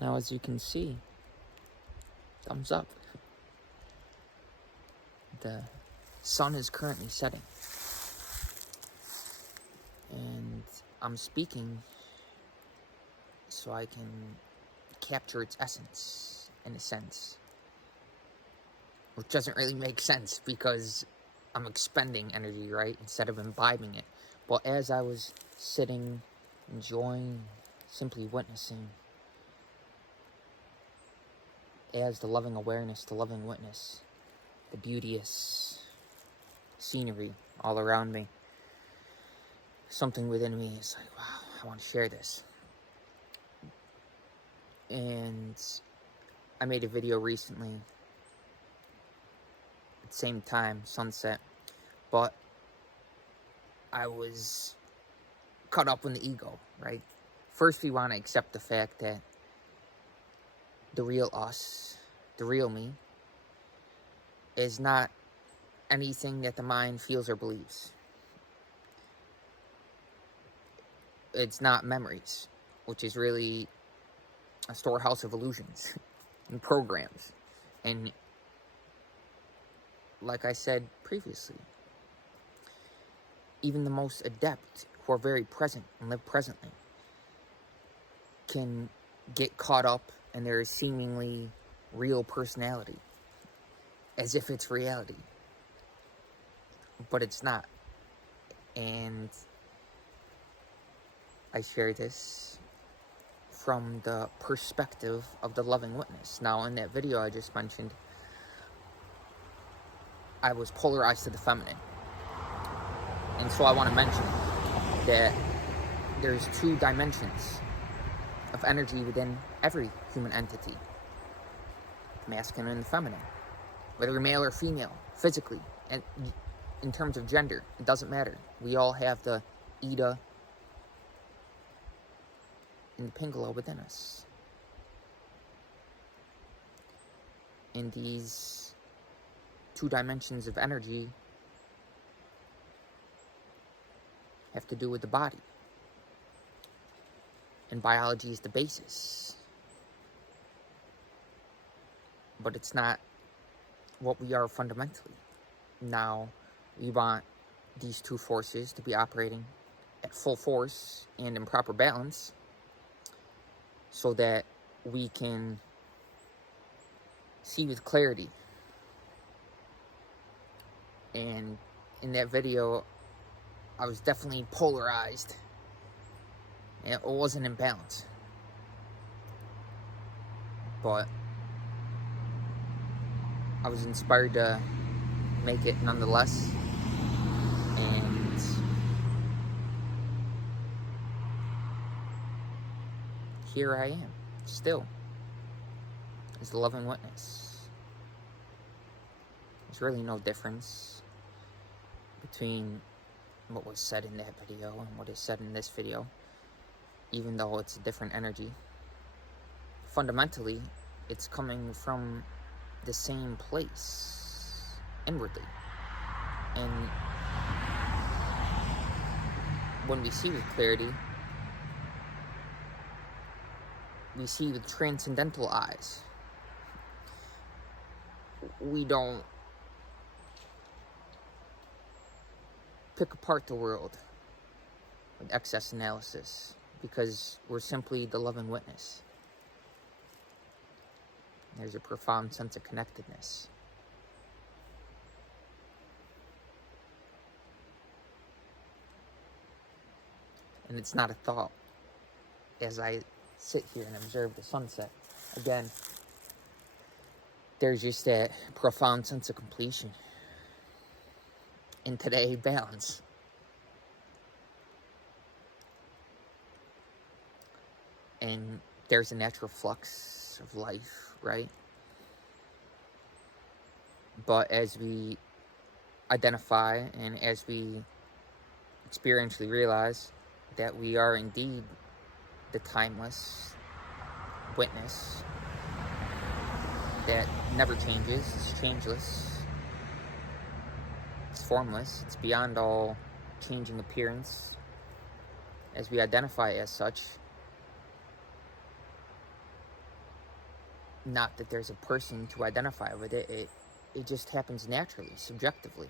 Now, as you can see, thumbs up. The sun is currently setting. And I'm speaking so I can capture its essence, in a sense. Which doesn't really make sense because I'm expending energy, right? Instead of imbibing it. But as I was sitting, enjoying, simply witnessing, as the loving awareness, the loving witness, the beauteous scenery all around me, something within me is like, wow, I want to share this. And I made a video recently at the same time, sunset, but I was caught up in the ego, right? First, we want to accept the fact that the real us, the real me, is not anything that the mind feels or believes. It's not memories, which is really a storehouse of illusions and programs. And like I said previously, even the most adept who are very present and live presently can get caught up in their seemingly real personality as if it's reality. But it's not. And I share this from the perspective of the loving witness. Now, in that video I just mentioned, I was polarized to the feminine. And so I want to mention that there's two dimensions of energy within every human entity. Masculine and feminine. Whether you're male or female, physically, and in terms of gender, it doesn't matter. We all have the Ida and the Pingala within us. And these two dimensions of energy have to do with the body. And biology is the basis. But it's not what we are fundamentally. Now, we want these two forces to be operating at full force and in proper balance so that we can see with clarity. And in that video, I was definitely polarized. It wasn't in balance. But I was inspired to make it nonetheless. And here I am, still, as the loving witness. There's really no difference between what was said in that video and what is said in this video, even though it's a different energy. Fundamentally, it's coming from the same place, inwardly. And when we see with clarity, we see with transcendental eyes. We don't pick apart the world with excess analysis because we're simply the loving witness. There's a profound sense of connectedness. And it's not a thought. As I sit here and observe the sunset, again, there's just that profound sense of completion. And today, balance. And there's a natural flux of life, right? But as we identify and as we experientially realize that we are indeed the timeless witness that never changes, it's changeless, it's formless, it's beyond all changing appearance, as we identify as such, Not that there's a person to identify with it. It just happens naturally, subjectively,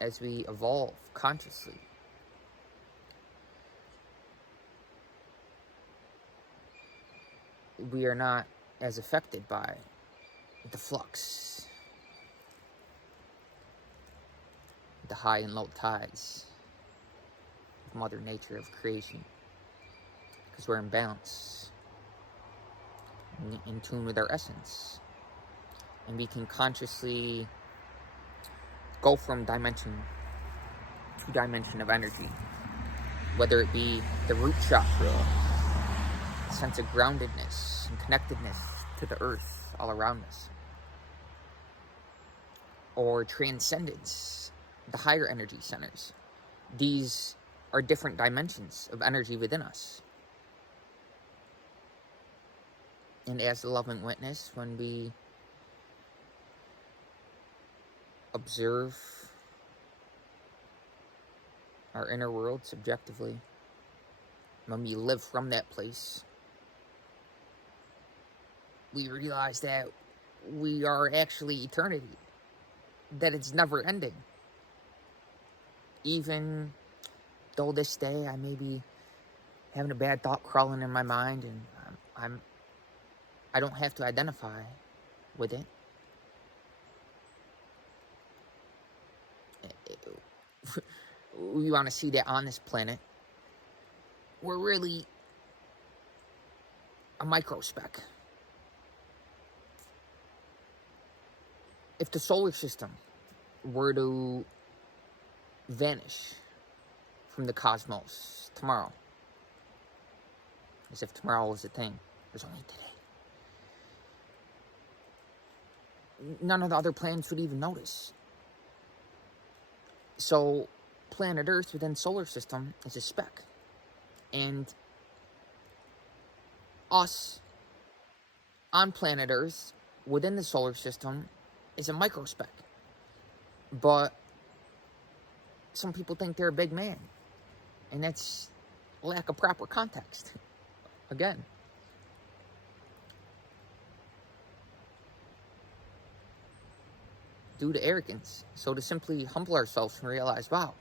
as we evolve consciously. We are not as affected by the flux, the high and low tides of Mother Nature, of creation, because we're in balance, in tune with our essence, and we can consciously go from dimension to dimension of energy, whether it be the root chakra, a sense of groundedness and connectedness to the earth all around us, or transcendence, the higher energy centers. These are different dimensions of energy within us. And as the loving witness, when we observe our inner world subjectively, when we live from that place, we realize that we are actually eternity, that it's never ending. Even though this day I may be having a bad thought crawling in my mind, and I don't have to identify with it. We want to see that on this planet, we're really a microspeck. If the solar system were to vanish from the cosmos tomorrow, as if tomorrow was a thing, there's only today, none of the other planets would even notice. So planet Earth within solar system is a speck, and us on planet Earth within the solar system is a microspeck. But some people think they're a big man, and that's lack of proper context. Again, due to arrogance. So to simply humble ourselves and realize, wow,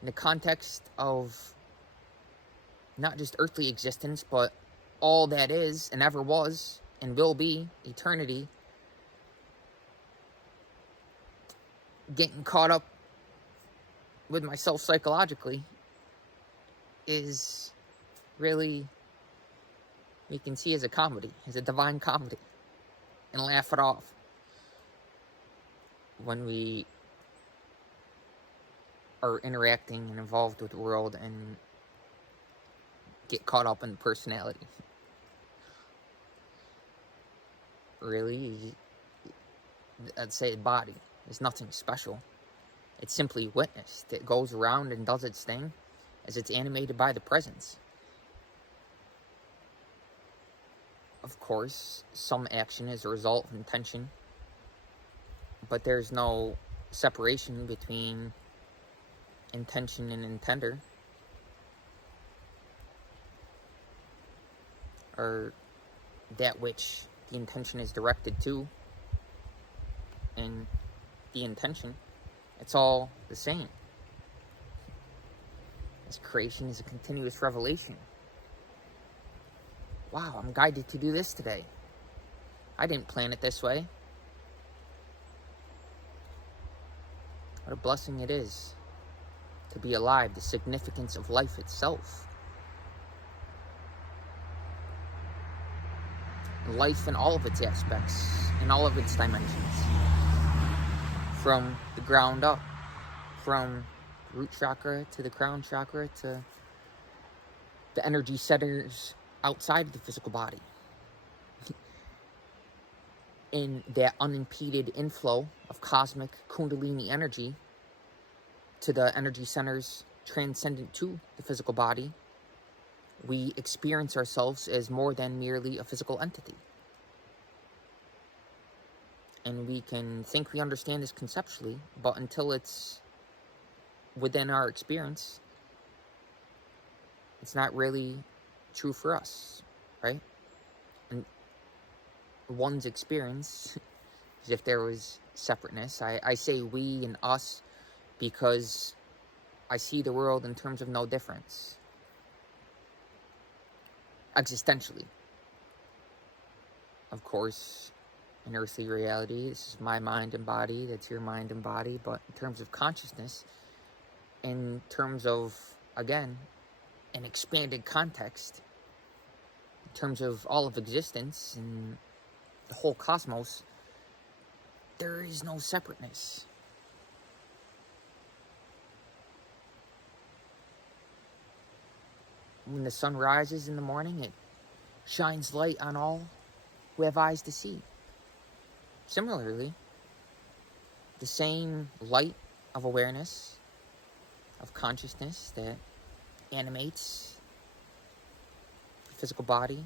in the context of not just earthly existence, but all that is and ever was and will be, eternity, getting caught up with myself psychologically is really, we can see as a comedy, as a divine comedy, and laugh it off when we are interacting and involved with the world and get caught up in the personality. Really, I'd say the body is nothing special. It's simply witness that goes around and does its thing as it's animated by the presence. Of course, some action is a result of intention, but there's no separation between intention and intender, or that which the intention is directed to and the intention. It's all the same. As creation is a continuous revelation. Wow, I'm guided to do this today. I didn't plan it this way. What a blessing it is to be alive, the significance of life itself. Life in all of its aspects, in all of its dimensions. From the ground up, from the root chakra to the crown chakra to the energy centers outside of the physical body. In that unimpeded inflow of cosmic kundalini energy to the energy centers transcendent to the physical body, we experience ourselves as more than merely a physical entity. And we can think we understand this conceptually, but until it's within our experience, it's not really true for us, right? And one's experience as if there was separateness. I say we and us because I see the world in terms of no difference. Existentially. Of course, in earthly reality, this is my mind and body, that's your mind and body, but in terms of consciousness, in terms of, again, an expanded context, in terms of all of existence and the whole cosmos, there is no separateness. When the sun rises in the morning, it shines light on all who have eyes to see. Similarly, the same light of awareness, of consciousness that animates the physical body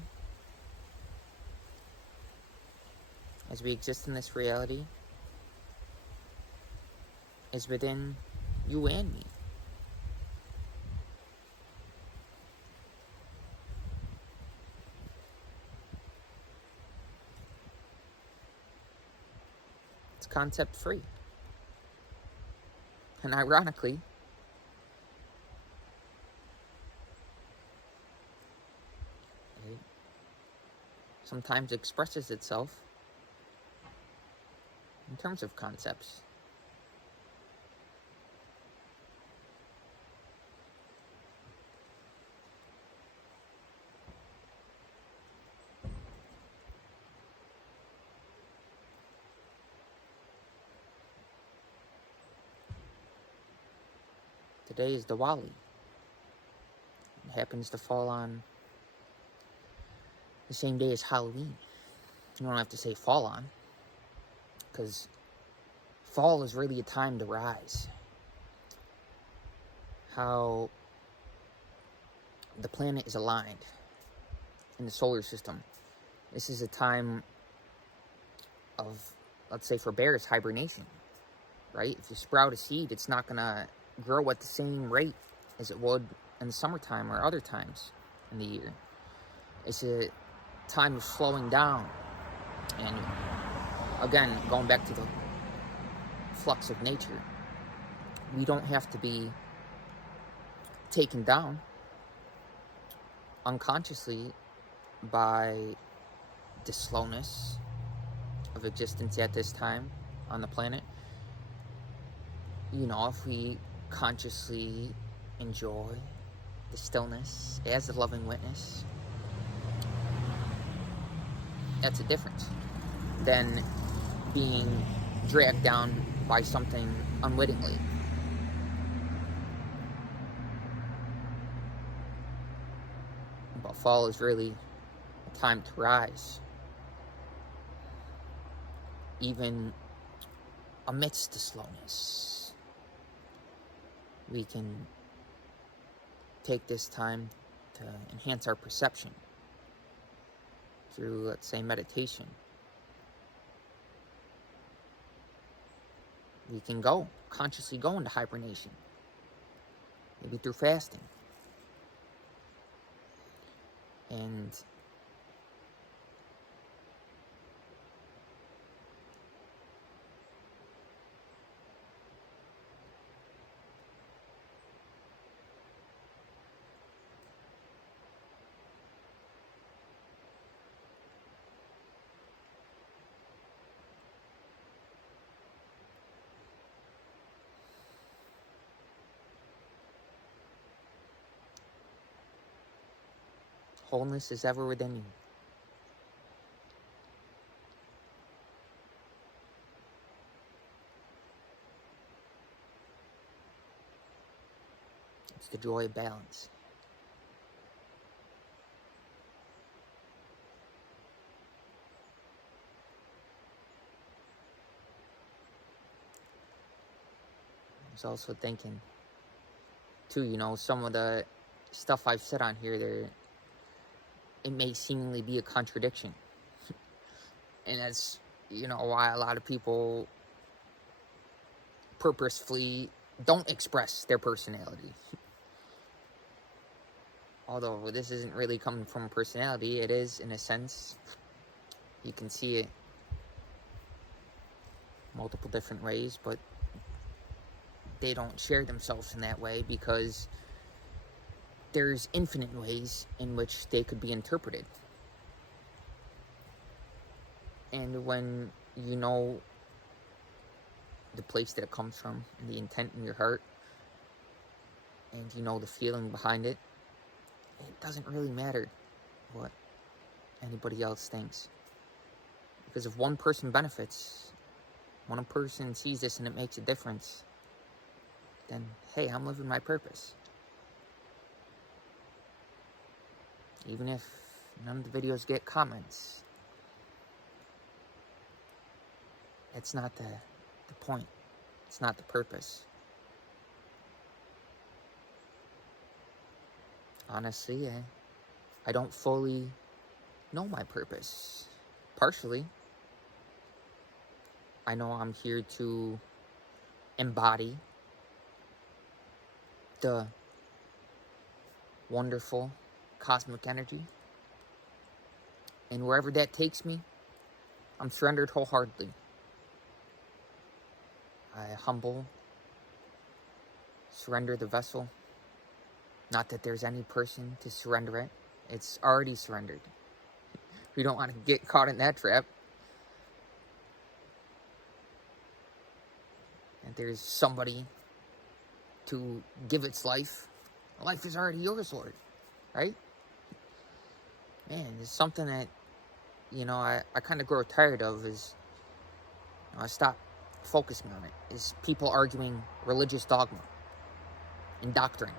as we exist in this reality is within you and me. It's concept free. And ironically, it sometimes expresses itself in terms of concepts. Today is Diwali. It happens to fall on the same day as Halloween. You don't have to say fall on, because fall is really a time to rise. How the planet is aligned in the solar system. This is a time of, let's say for bears, hibernation, right? If you sprout a seed, it's not going to grow at the same rate as it would in the summertime or other times in the year. It's a time of slowing down. And again, going back to the flux of nature, we don't have to be taken down unconsciously by the slowness of existence at this time on the planet. You know, if we consciously enjoy the stillness as a loving witness, that's a difference than being dragged down by something unwittingly. But fall is really a time to rise, even amidst the slowness. We can take this time to enhance our perception through, let's say, meditation. We can consciously go into hibernation, maybe through fasting. And wholeness is ever within you. It's the joy of balance. I was also thinking, too, you know, some of the stuff I've said on here, it may seemingly be a contradiction. And that's, you know, why a lot of people purposefully don't express their personality. Although this isn't really coming from personality, it is, in a sense, You can see it multiple different ways, but they don't share themselves in that way because there's infinite ways in which they could be interpreted. And when you know the place that it comes from and the intent in your heart, and you know the feeling behind it, it doesn't really matter what anybody else thinks. Because if one person benefits, one person sees this and it makes a difference, then hey, I'm living my purpose. Even if none of the videos get comments, it's not the point. It's not the purpose. Honestly, I don't fully know my purpose. Partially, I know I'm here to embody the wonderful cosmic energy. And wherever that takes me, I'm surrendered wholeheartedly. I surrender the vessel. Not that there's any person to surrender it. It's already surrendered. We don't want to get caught in that trap. And there's somebody to give its life. Life is already yours, Lord. Right? Man, it's something that, I kind of grow tired of is, I stop focusing on it, is people arguing religious dogma and doctrine.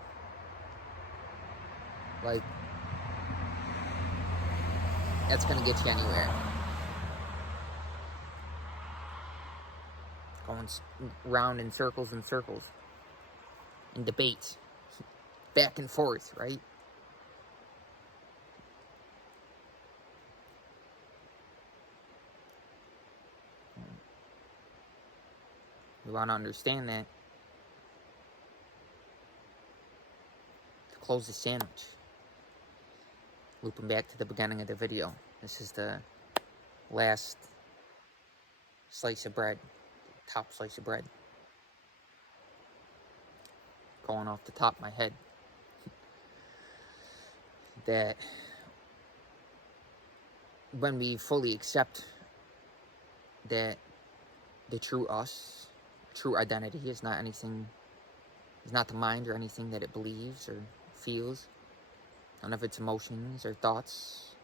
Like, that's going to get you anywhere. Going round in circles and circles. In debates. Back and forth, right? We want to understand that. To close the sandwich. Looping back to the beginning of the video. This is the last slice of bread. Top slice of bread. Going off the top of my head. That when we fully accept that the true us, true identity is not anything, is not the mind or anything that it believes or feels. None of its emotions or thoughts.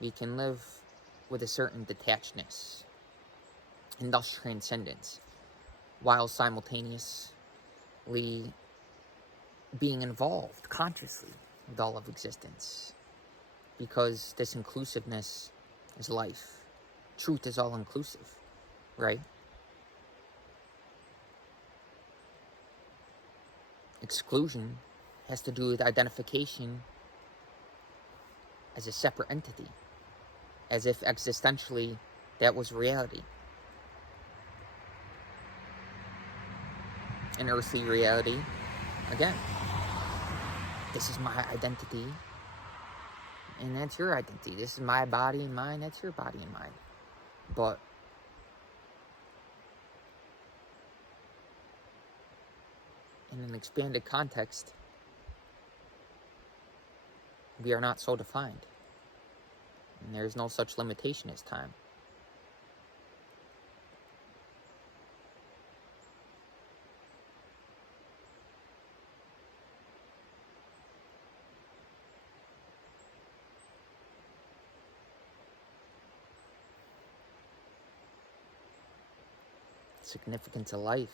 We can live with a certain detachedness and thus transcendence, while simultaneously being involved consciously with all of existence. Because this inclusiveness is life. Truth is all inclusive, right? Exclusion has to do with identification as a separate entity, as if existentially that was reality. An earthly reality, again, this is my identity, and that's your identity. This is my body and mine, that's your body and mine. But in an expanded context, we are not so defined. And there is no such limitation as time. Significance of life.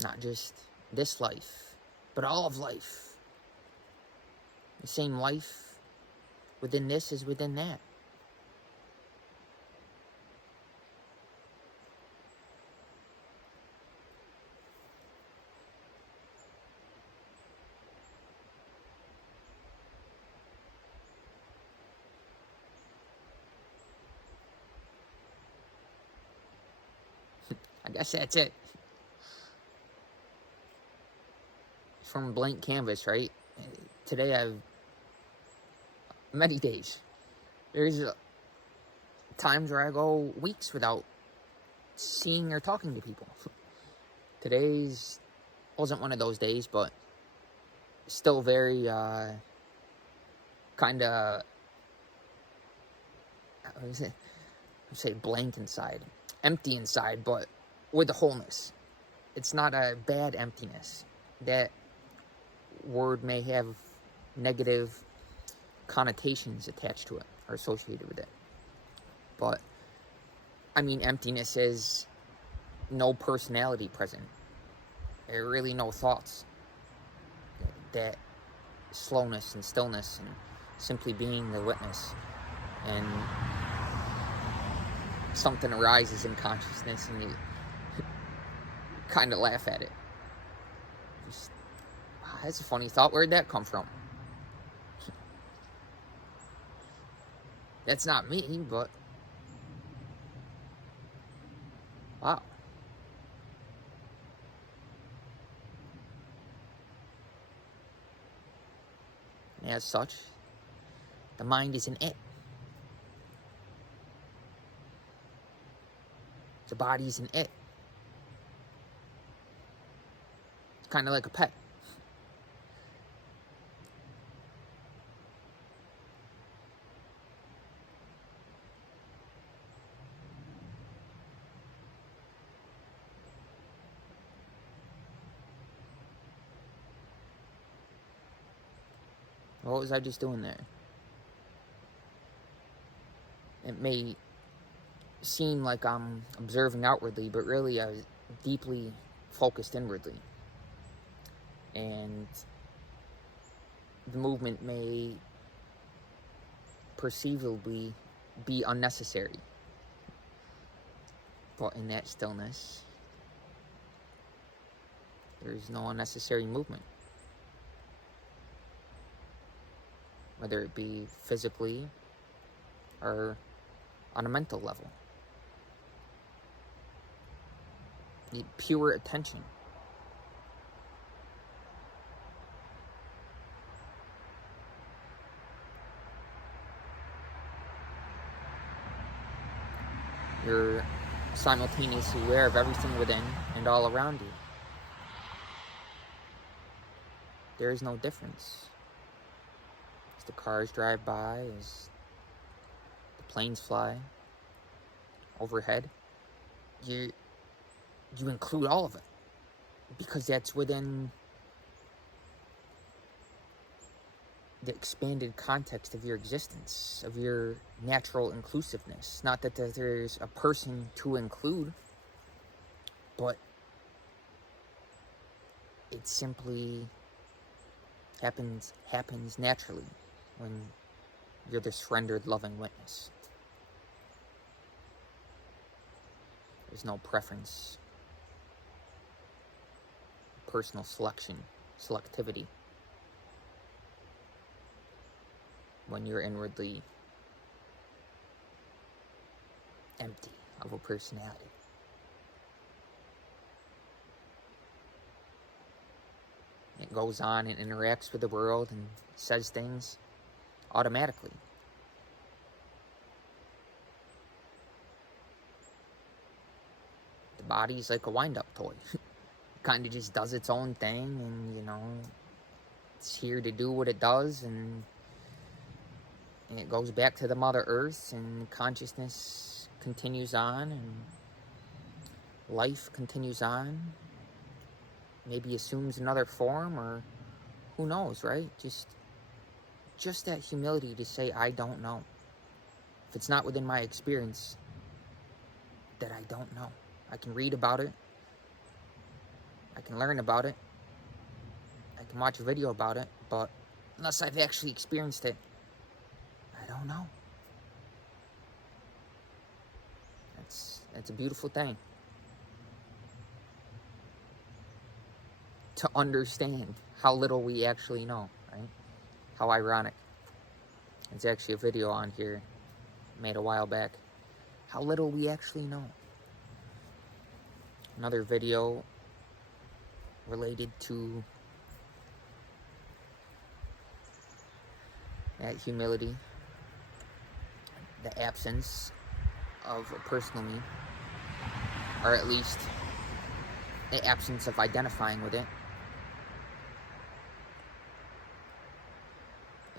Not just this life, but all of life. The same life within this is within that. I guess that's it. from blank canvas, right? Today I have many days. There's times where I go weeks without seeing or talking to people. Today's wasn't one of those days, but still very kind of, I would say blank inside, empty inside, but with a wholeness. It's not a bad emptiness. That word may have negative connotations attached to it or associated with it. But, I mean, emptiness is no personality present. There are really no thoughts. That slowness and stillness and simply being the witness. And something arises in consciousness and you kind of laugh at it. Just, wow, that's a funny thought. Where'd that come from? That's not me, but wow. And as such, the mind is an it. The body is an it. It's kind of like a pet. What was I just doing there? It may seem like I'm observing outwardly, but really I was deeply focused inwardly. And the movement may perceivably be unnecessary. But in that stillness, there's no unnecessary movement. Whether it be physically or on a mental level. You need pure attention. You're simultaneously aware of everything within and all around you. There is no difference. As the cars drive by, as the planes fly overhead, you include all of it because that's within the expanded context of your existence, of your natural inclusiveness. Not that there's a person to include, but it simply happens naturally when you're the surrendered loving witness. There's no preference, personal selectivity. When you're inwardly empty of a personality. It goes on and interacts with the world and says things automatically. The body's like a wind-up toy. It kind of just does its own thing, and it's here to do what it does, and it goes back to the Mother Earth, and consciousness continues on, and life continues on. Maybe assumes another form, or who knows, right? Just that humility to say, I don't know. If it's not within my experience, that I don't know. I can read about it. I can learn about it. I can watch a video about it, but unless I've actually experienced it, I don't know. That's a beautiful thing. To understand how little we actually know, right? How ironic. There's actually a video on here made a while back. How little we actually know. Another video related to that humility, the absence of a personal me, or at least the absence of identifying with it,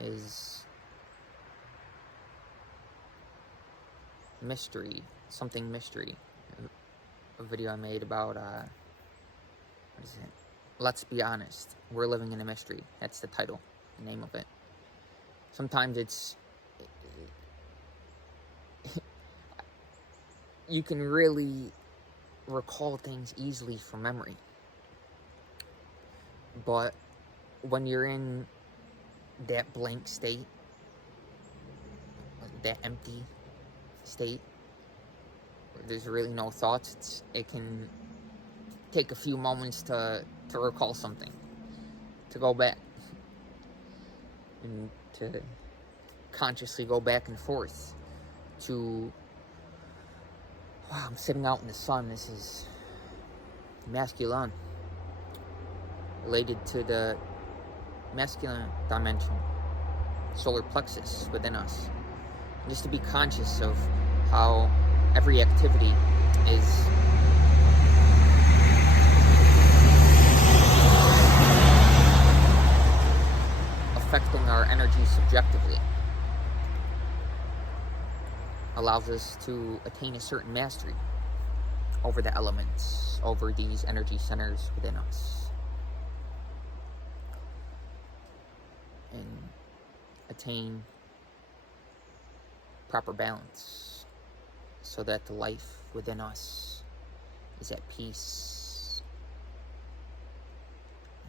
is mystery, something mystery. A video I made about, what is it? Let's be honest. We're living in a mystery. That's the title, the name of it. Sometimes it's, you can really recall things easily from memory. But when you're in that blank state, that empty state, where there's really no thoughts, it can take a few moments to recall something, to go back, and to consciously go back and forth to, wow, I'm sitting out in the sun, this is masculine, related to the masculine dimension, solar plexus within us. And just to be conscious of how every activity is affecting our energy subjectively, allows us to attain a certain mastery over the elements, over these energy centers within us, and attain proper balance so that the life within us is at peace,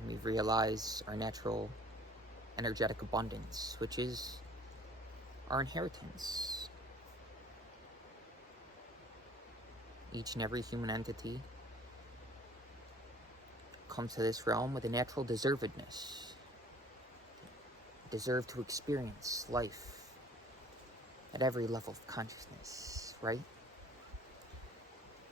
and we realize our natural energetic abundance, which is our inheritance. Each and every human entity comes to this realm with a natural deservedness, deserve to experience life at every level of consciousness, right?